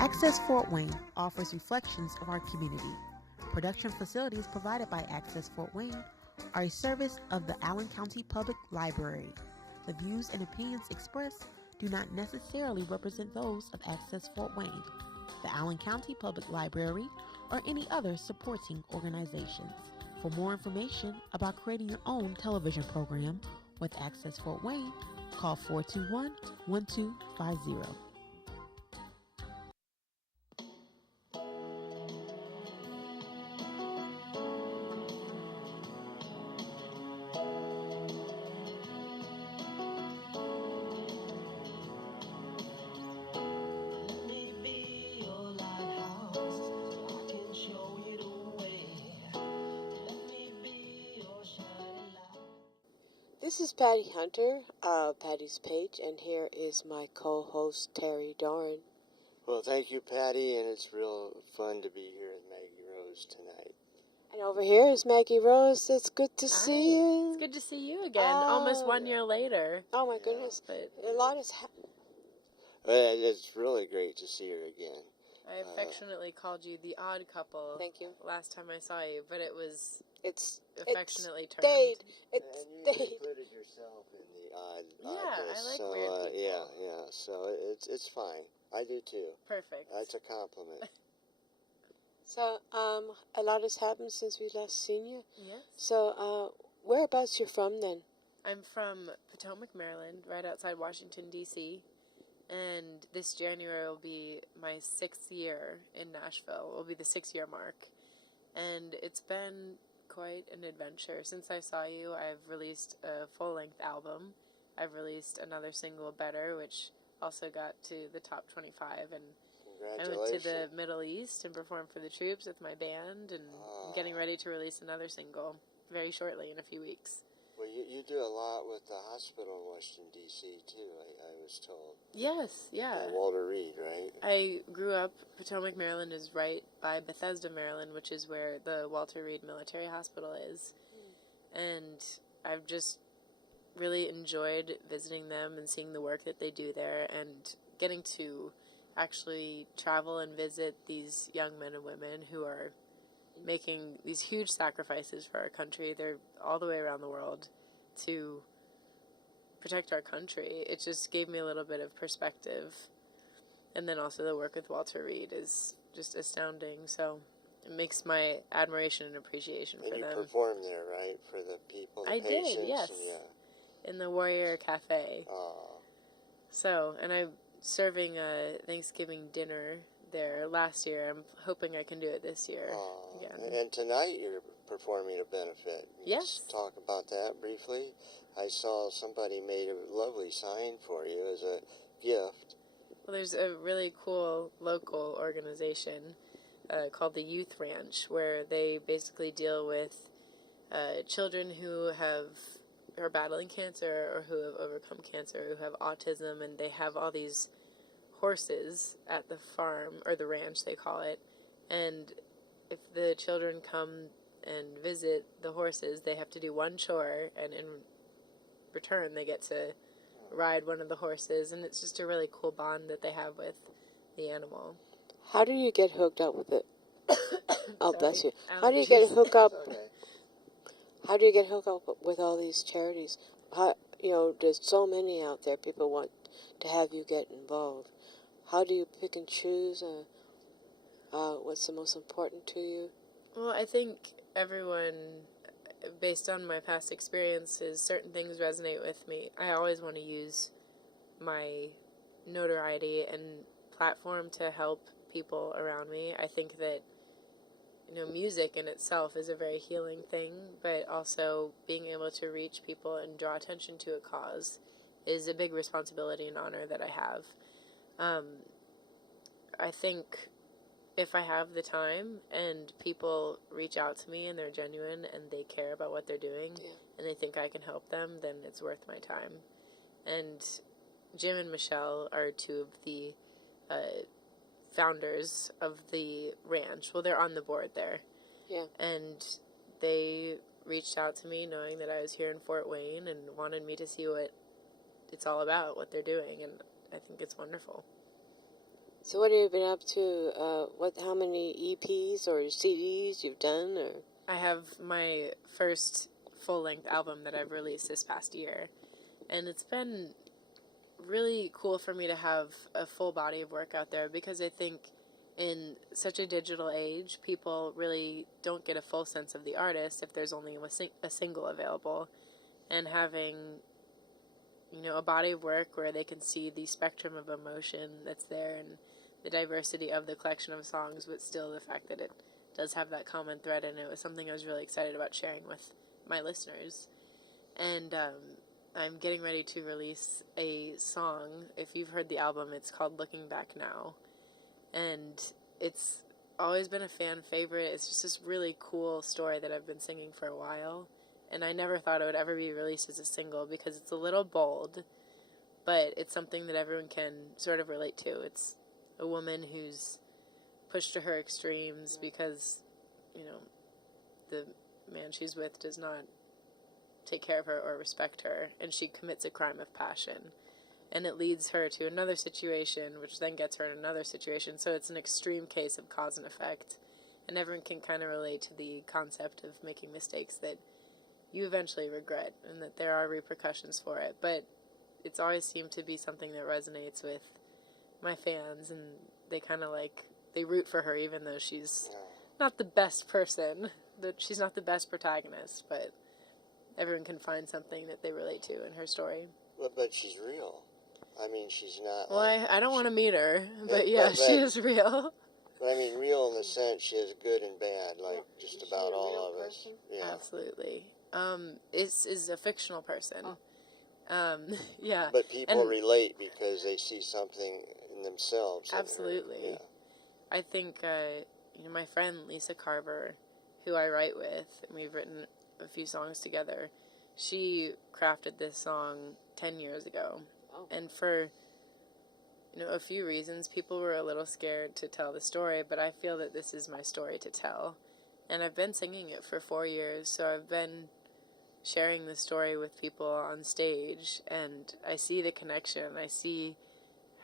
Access Fort Wayne offers reflections of our community. Production facilities provided by Access Fort Wayne are a service of the Allen County Public Library. The views and opinions expressed do not necessarily represent those of Access Fort Wayne, the Allen County Public Library, or any other supporting organizations. For more information about creating your own television program with Access Fort Wayne, call 421-1250. This is Patty Hunter, Patty's Page, and here is my co-host, Terry Doran. Well, thank you, Patty, and it's real fun to be here with Maggie Rose tonight. And over here is Maggie Rose. It's good to see you. It's good to see you again, almost 1 year later. Oh, my goodness. But a lot has happened. It's really great to see her again. I affectionately called you the odd couple. Thank you. Last time I saw you, but it was affectionately It termed. And you included yourself in the oddness. I like weird people. Yeah. So it's fine. I do too. Perfect. That's a compliment. So, a lot has happened since we last seen you. Yes. So, whereabouts you're from then? I'm from Potomac, Maryland, right outside Washington, D.C., and this January will be my 6th year in Nashville. It will be the 6-year mark. And it's been quite an adventure. Since I saw you, I've released a full-length album. I've released another single, Better, which also got to the top 25. And I went to the Middle East and performed for the troops with my band, and I'm getting ready to release another single very shortly in a few weeks. Well, you do a lot with the hospital in Washington, D.C., too, I was told. Yes, yeah. Walter Reed, right? I grew up, Potomac, Maryland is right by Bethesda, Maryland, which is where the Walter Reed Military Hospital is. And I've just really enjoyed visiting them and seeing the work that they do there, and getting to actually travel and visit these young men and women who are making these huge sacrifices for our country. They're all the way around the world to protect our country. It just gave me a little bit of perspective. And then also the work with Walter Reed is just astounding. So it makes my admiration and appreciation for them. And you performed there, right, for the people, the patients? I did, yes. In the Warrior Cafe. So, and I'm serving a Thanksgiving dinner there last year. I'm hoping I can do it this year again. And tonight you're performing a benefit. Yes. Talk about that briefly. I saw somebody made a lovely sign for you as a gift. Well, there's a really cool local organization called the Youth Ranch, where they basically deal with children who are battling cancer or who have overcome cancer, who have autism, and they have all these horses at the farm, or the ranch they call it, and if the children come and visit the horses, they have to do one chore, and in return they get to ride one of the horses, and it's just a really cool bond that they have with the animal. How do you get hooked up with it? Oh, bless you. How do you get hooked up? How do you get hooked up with all these charities? There's so many out there. People want to have you get involved. How do you pick and choose? What's the most important to you? Well, I think everyone, based on my past experiences, certain things resonate with me. I always want to use my notoriety and platform to help people around me. I think that music in itself is a very healing thing, but also being able to reach people and draw attention to a cause is a big responsibility and honor that I have. I think if I have the time and people reach out to me and they're genuine and they care about what they're doing and they think I can help them, then it's worth my time. And Jim and Michelle are two of the founders of the ranch. Well, they're on the board there. Yeah. And they reached out to me knowing that I was here in Fort Wayne and wanted me to see what it's all about, what they're doing, and I think it's wonderful. So what have you been up to? How many EPs or CDs you've done? Or I have my first full-length album that I've released this past year, and it's been really cool for me to have a full body of work out there, because I think in such a digital age, people really don't get a full sense of the artist if there's only a single available. And having, a body of work where they can see the spectrum of emotion that's there and the diversity of the collection of songs, but still the fact that it does have that common thread in it, was something I was really excited about sharing with my listeners. And I'm getting ready to release a song. If you've heard the album, it's called Looking Back Now. And it's always been a fan favorite. It's just this really cool story that I've been singing for a while. And I never thought it would ever be released as a single, because it's a little bold, but it's something that everyone can sort of relate to. It's a woman who's pushed to her extremes because, the man she's with does not take care of her or respect her, and she commits a crime of passion. And it leads her to another situation, which then gets her in another situation. So it's an extreme case of cause and effect. And everyone can kind of relate to the concept of making mistakes that you eventually regret, and that there are repercussions for it. But it's always seemed to be something that resonates with my fans, and they kind of they root for her, even though she's not the best person, that she's not the best protagonist, but everyone can find something that they relate to in her story. But she's real. I mean, she's not. Well, I don't want to meet her, but yeah, she is real. But I mean, real in the sense she has good and bad, like just about all of us. Yeah. Absolutely. Is a fictional person. Yeah. But people relate because they see something in themselves. Absolutely. Yeah. I think, my friend Lisa Carver, who I write with, and we've written a few songs together, she crafted this song 10 years ago. Oh. And for, a few reasons, people were a little scared to tell the story, but I feel that this is my story to tell. And I've been singing it for 4 years, so I've been sharing the story with people on stage, and I see the connection. I see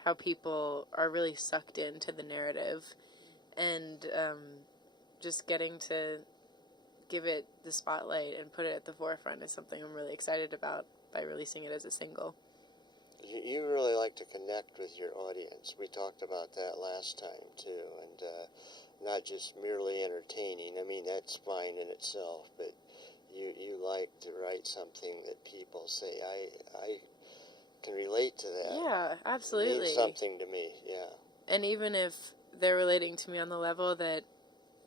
how people are really sucked into the narrative, and just getting to give it the spotlight and put it at the forefront is something I'm really excited about by releasing it as a single. You really like to connect with your audience. We talked about that last time, too, and not just merely entertaining. I mean, that's fine in itself, but you like to write something that people say, I can relate to that. Yeah, absolutely. It means something to me, yeah. And even if they're relating to me on the level that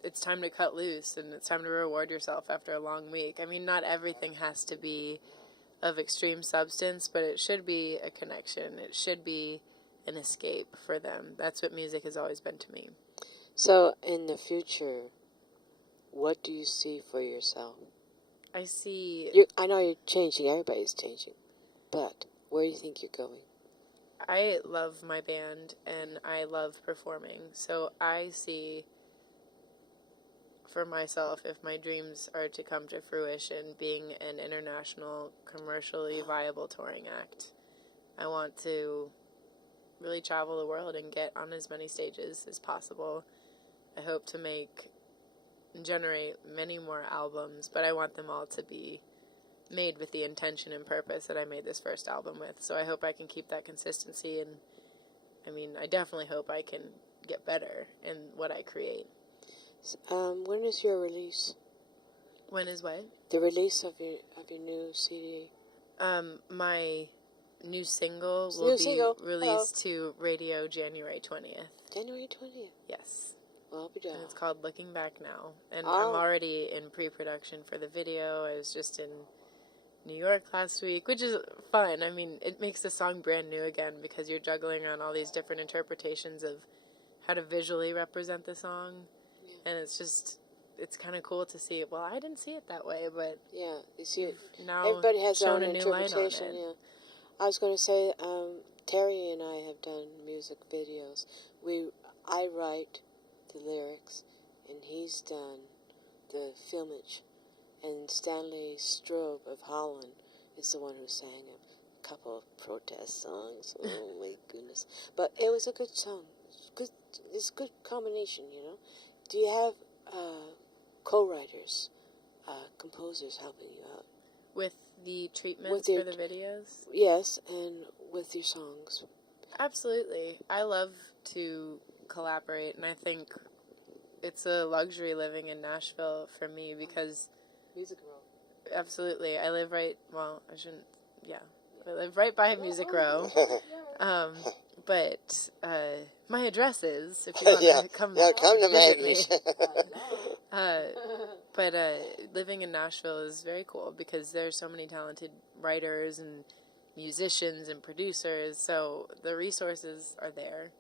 it's time to cut loose and it's time to reward yourself after a long week. I mean, not everything has to be of extreme substance, but it should be a connection. It should be an escape for them. That's what music has always been to me. So, in the future, what do you see for yourself? I see... I know you're changing. Everybody's changing. But where do you think you're going? I love my band, and I love performing. So I see... for myself, if my dreams are to come to fruition, being an international, commercially viable touring act. I want to really travel the world and get on as many stages as possible. I hope to generate many more albums, but I want them all to be made with the intention and purpose that I made this first album with. So I hope I can keep that consistency, and I definitely hope I can get better in what I create. When is your release? When is what? The release of your new CD. My new single will be released to radio January 20th. January 20th? Yes. Well, I'll be down. And it's called Looking Back Now. And I'm already in pre-production for the video. I was just in New York last week, which is fun. I mean, it makes the song brand new again because you're juggling on all these different interpretations of how to visually represent the song. And it's kind of cool to see it. Well, I didn't see it that way, but yeah, you see it. Now everybody has their own a new light on interpretation. it. Yeah, I was going to say, Terry and I have done music videos. I write the lyrics, and he's done the filmage. And Stanley Strobe of Holland is the one who sang a couple of protest songs. Oh my goodness! But it was a good song. good. It's a good combination, you know. Do you have co-writers, composers helping you out? With the treatments for the videos? Yes, and with your songs. Absolutely. I love to collaborate, and I think it's a luxury living in Nashville for me because... Music Row. Absolutely. I live right... Well, I shouldn't... Yeah. I live right by Music Row. But my address is, if you want to come to Maggie's. But living in Nashville is very cool because there's so many talented writers and musicians and producers, so the resources are there.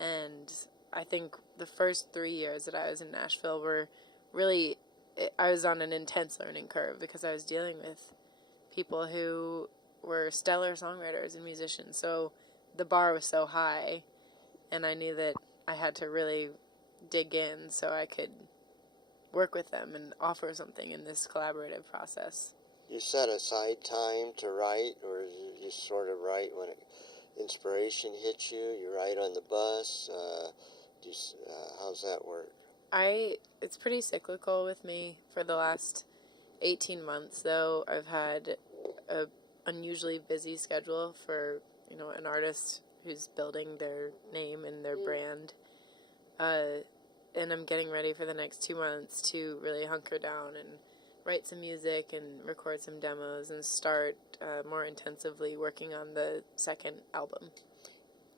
And I think the first 3 years that I was in Nashville were really, I was on an intense learning curve because I was dealing with people who were stellar songwriters and musicians, so the bar was so high, and I knew that I had to really dig in so I could work with them and offer something in this collaborative process. You set aside time to write, or you sort of write when inspiration hits you? You write on the bus? How's that work? It's pretty cyclical with me. For the last 18 months, though, I've had a unusually busy schedule for, you know, an artist who's building their name and their brand. And I'm getting ready for the next 2 months to really hunker down and write some music and record some demos and start more intensively working on the second album.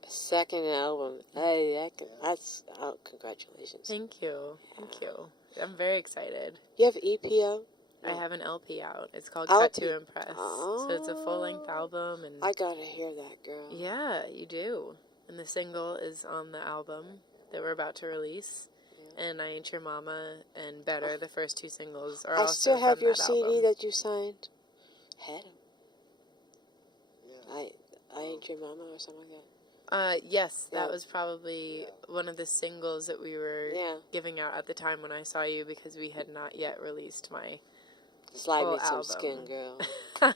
Second album. Hey, that's congratulations. Thank you. Thank you. I'm very excited. You have EP out? I have an LP out. It's called LP. Cut to Impress. So it's a full-length album. And I gotta hear that, girl. Yeah, you do. And the single is on the album that we're about to release. And I Ain't Your Mama and Better, the first two singles, are also I still have from your that CD album. that you signed. Had him. I Ain't Your Mama or something like that. Yes, that was probably one of the singles that we were giving out at the time when I saw you, because we had not yet released my Slide full me some album. skin, girl. Hey,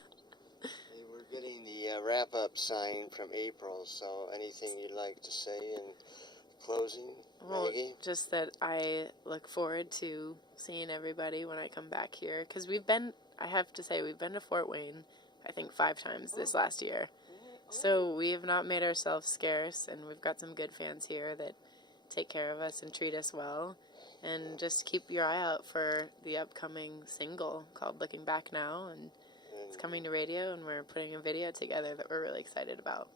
we're getting the wrap-up sign from April, so anything you'd like to say in closing, Maggie? Just that I look forward to seeing everybody when I come back here, because I have to say, we've been to Fort Wayne, I think 5 times this last year. So we have not made ourselves scarce, and we've got some good fans here that take care of us and treat us well. And just keep your eye out for the upcoming single called Looking Back Now, and it's coming to radio, and we're putting a video together that we're really excited about.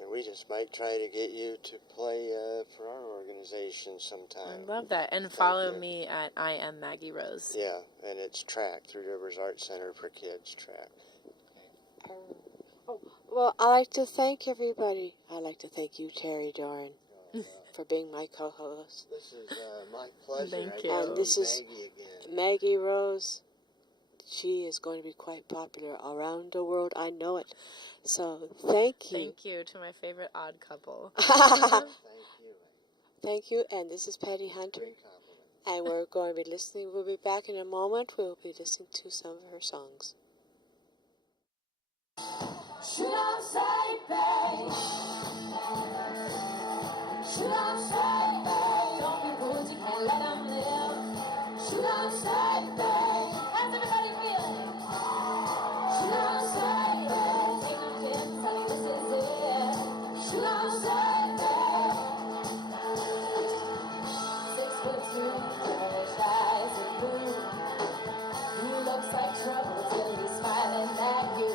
And we just might try to get you to play for our organization sometime. I love that. And follow me at I Am Maggie Rose. Yeah, and it's track, Three Rivers Art Center for Kids track. Well, I'd like to thank everybody. I'd like to thank you, Terry Doran, for being my co-host. This is my pleasure. Thank you. And this is Maggie again. Maggie Rose. She is going to be quite popular around the world. I know it. So, thank you. Thank you to my favorite odd couple. Thank you. Thank you. And this is Patty Hunter. Great compliment. And we're going to be listening. We'll be back in a moment. We'll be listening to some of her songs. Should I say, babe? Should I say, babe? Don't be rude, you can't let them live. Should I say, babe? How's everybody feeling? Should I say, babe? Take no chance, tell you this is it. Should I say, babe? 6'2", fresh eyes and blue. You looks like trouble till he's smiling at you.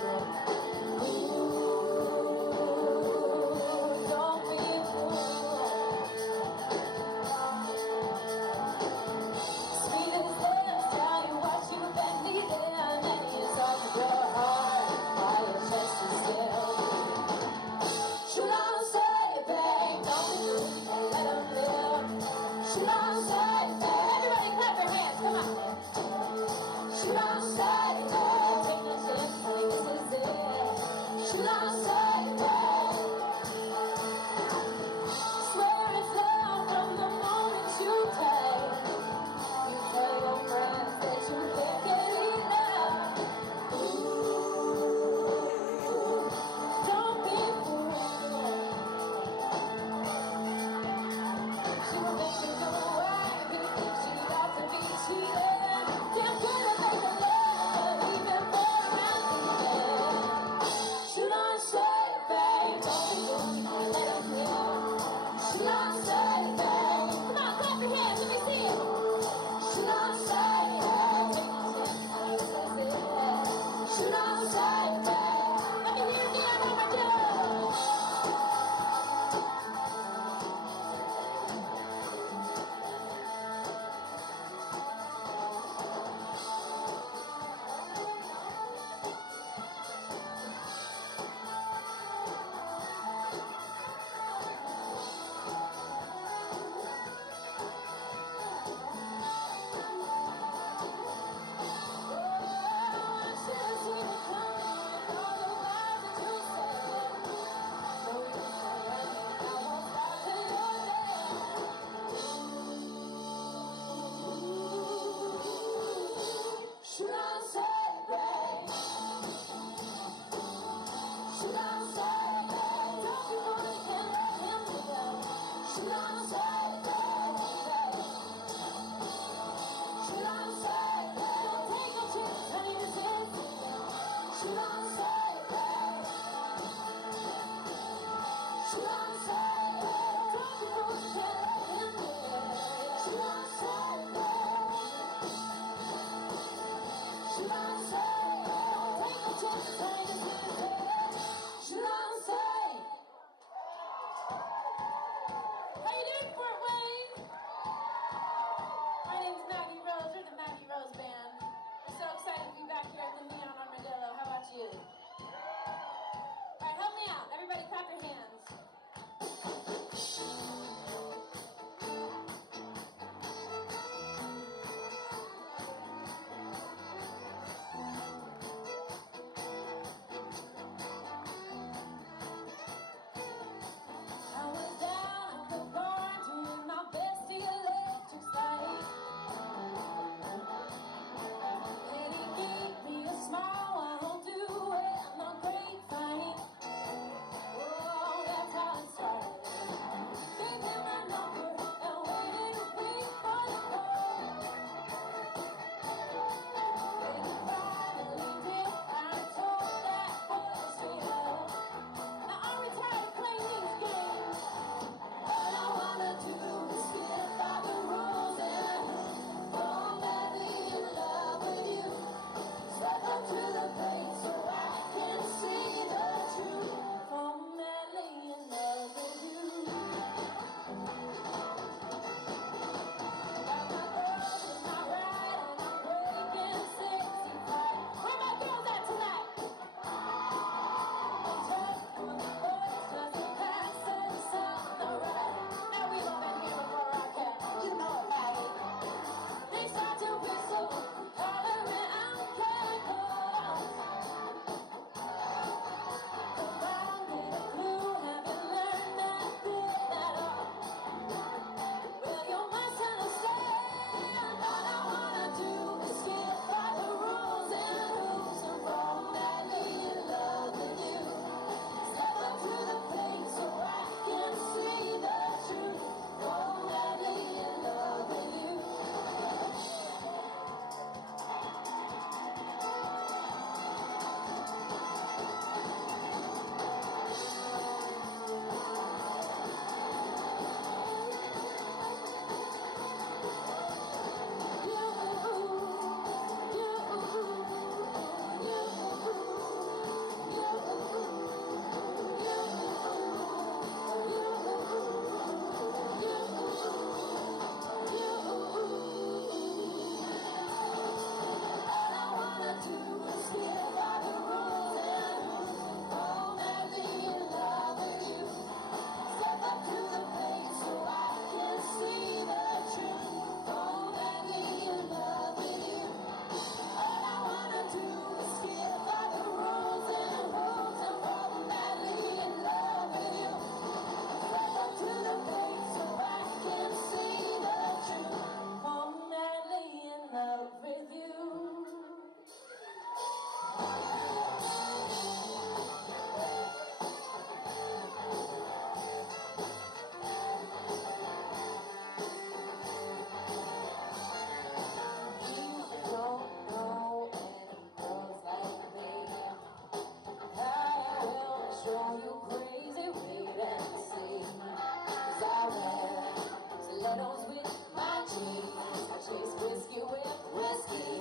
drive you crazy, wait and see. 'Cause I wear stilettos with my jeans. I chase whiskey with whiskey.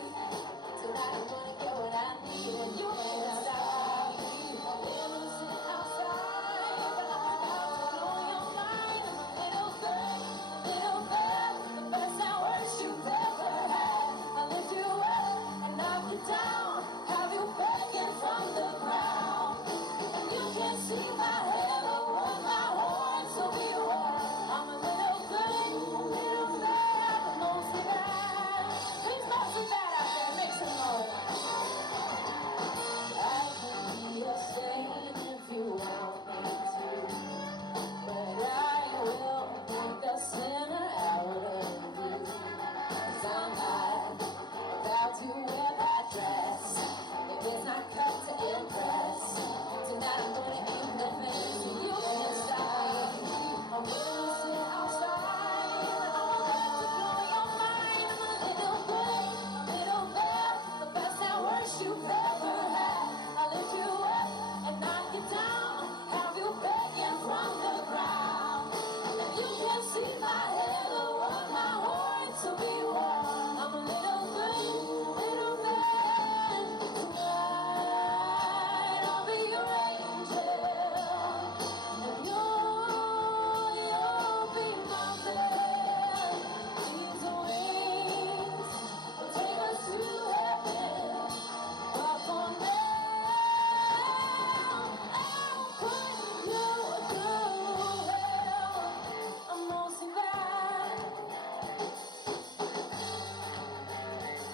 Tonight I'm gonna get what I need, and you can't stop me. I'm sitting outside, but I'm about to blow your mind. I'm a little girl, the best and worst you've ever had. I'll lift you up and knock you down, have you begging from the ground. And you can't see my head or run my horn, so beware. I'm a little bad, but mostly bad. Who's mostly bad out there? Make some noise. I can be a saint if you want me to, but I will make a sinner out of you. 'Cause I'm not about to wear that dress if it's not cut to impress. Tonight I'm gonna aim the things you can't stop. I'm gonna sit outside, I'm about to blow your mind. I'm a little bad, the best and worst you've ever had. I'll lift you up and knock you down, have you begging from the ground. And you can't see my head or run my horn, so beware. I'm a little bad. Tonight I'll be your angel, and you'll be my bed. These wings will take us to heaven, but for now I'll put you through hell. I'm mostly bad.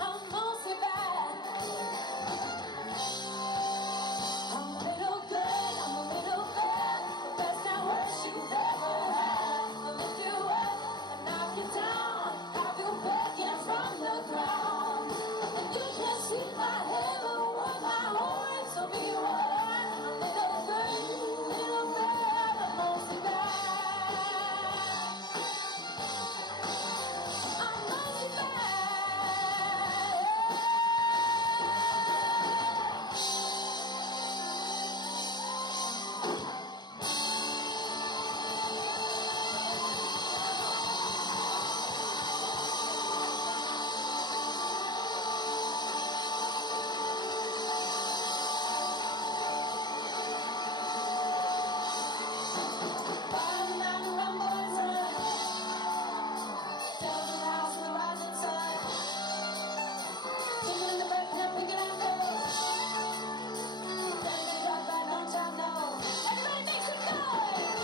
I'm mostly bad. I'm a little bad, the best and worst you've ever had. I'll lift you up and knock you down, have you begging from the ground. And you can't see my head or run my horn, so beware. I'm a little bad, but mostly bad. I'm mostly bad. Run, run, run, boys, run. Build your house in the rising sun. Keep it in the breath, now pick it up, go. Better be rock by no time, no. Everybody make some noise.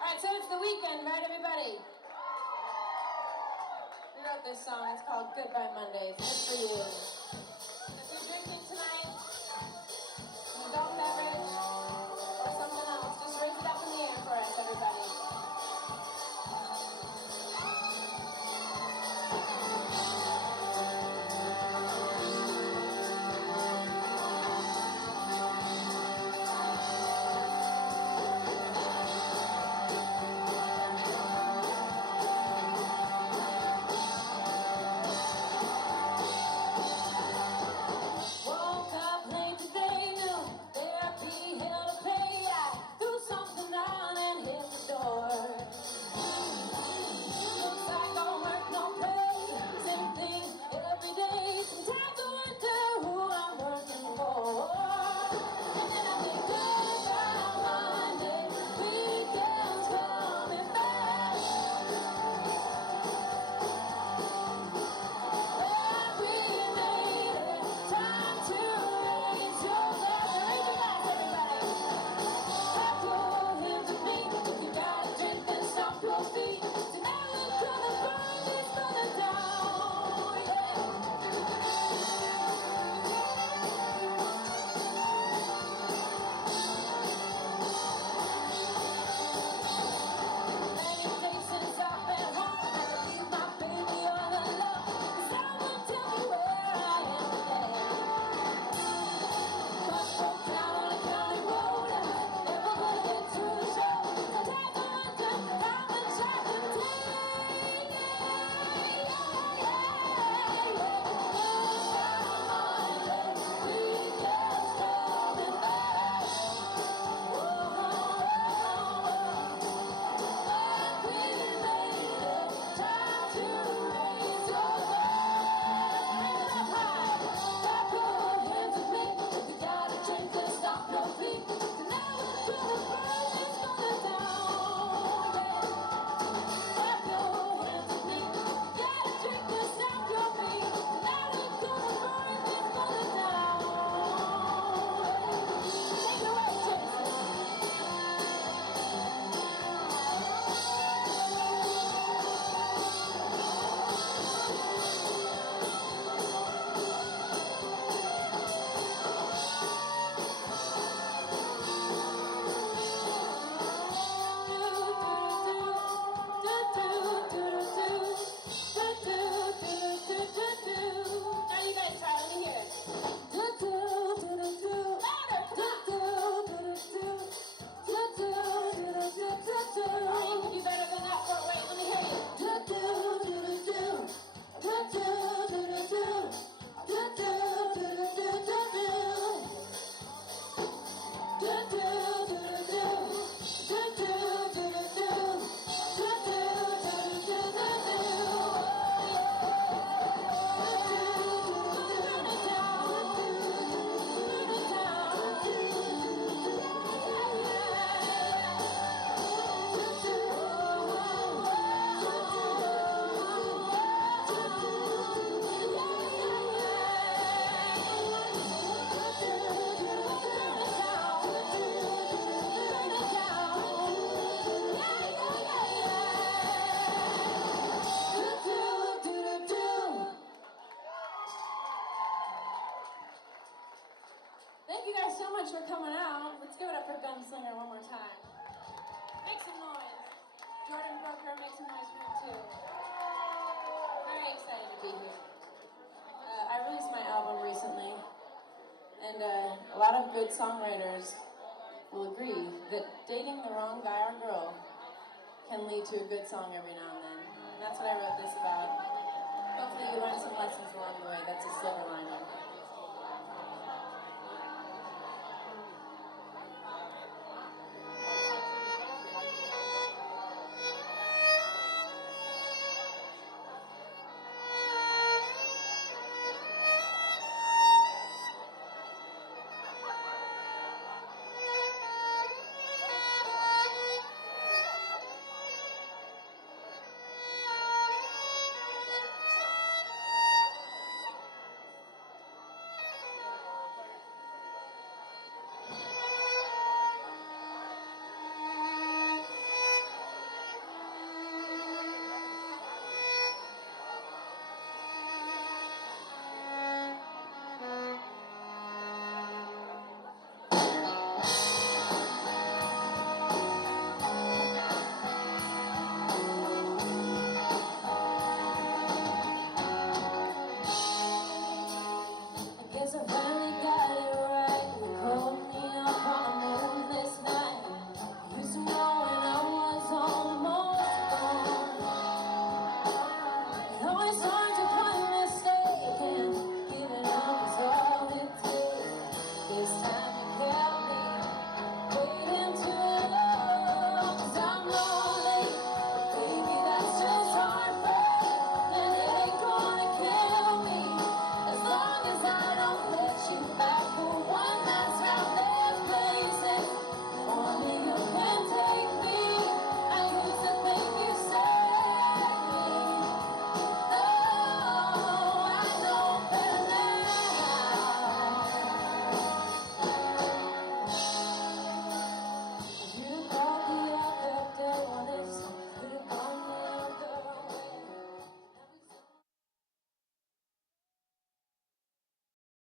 All right, so it's the weekend, right, everybody? We wrote this song. It's called Goodbye Mondays. It's for you. If you're drinking tonight, an adult beverage, or something else, just raise it up in the air for us, everybody. much for coming out. Let's give it up for Gunslinger one more time. Make some noise. Jordan Brooker, make some noise for him too. Very excited to be here. I released my album recently, and a lot of good songwriters will agree that dating the wrong guy or girl can lead to a good song every now and then. And that's what I wrote this about. Hopefully you learn some lessons along the way. That's a silver lining.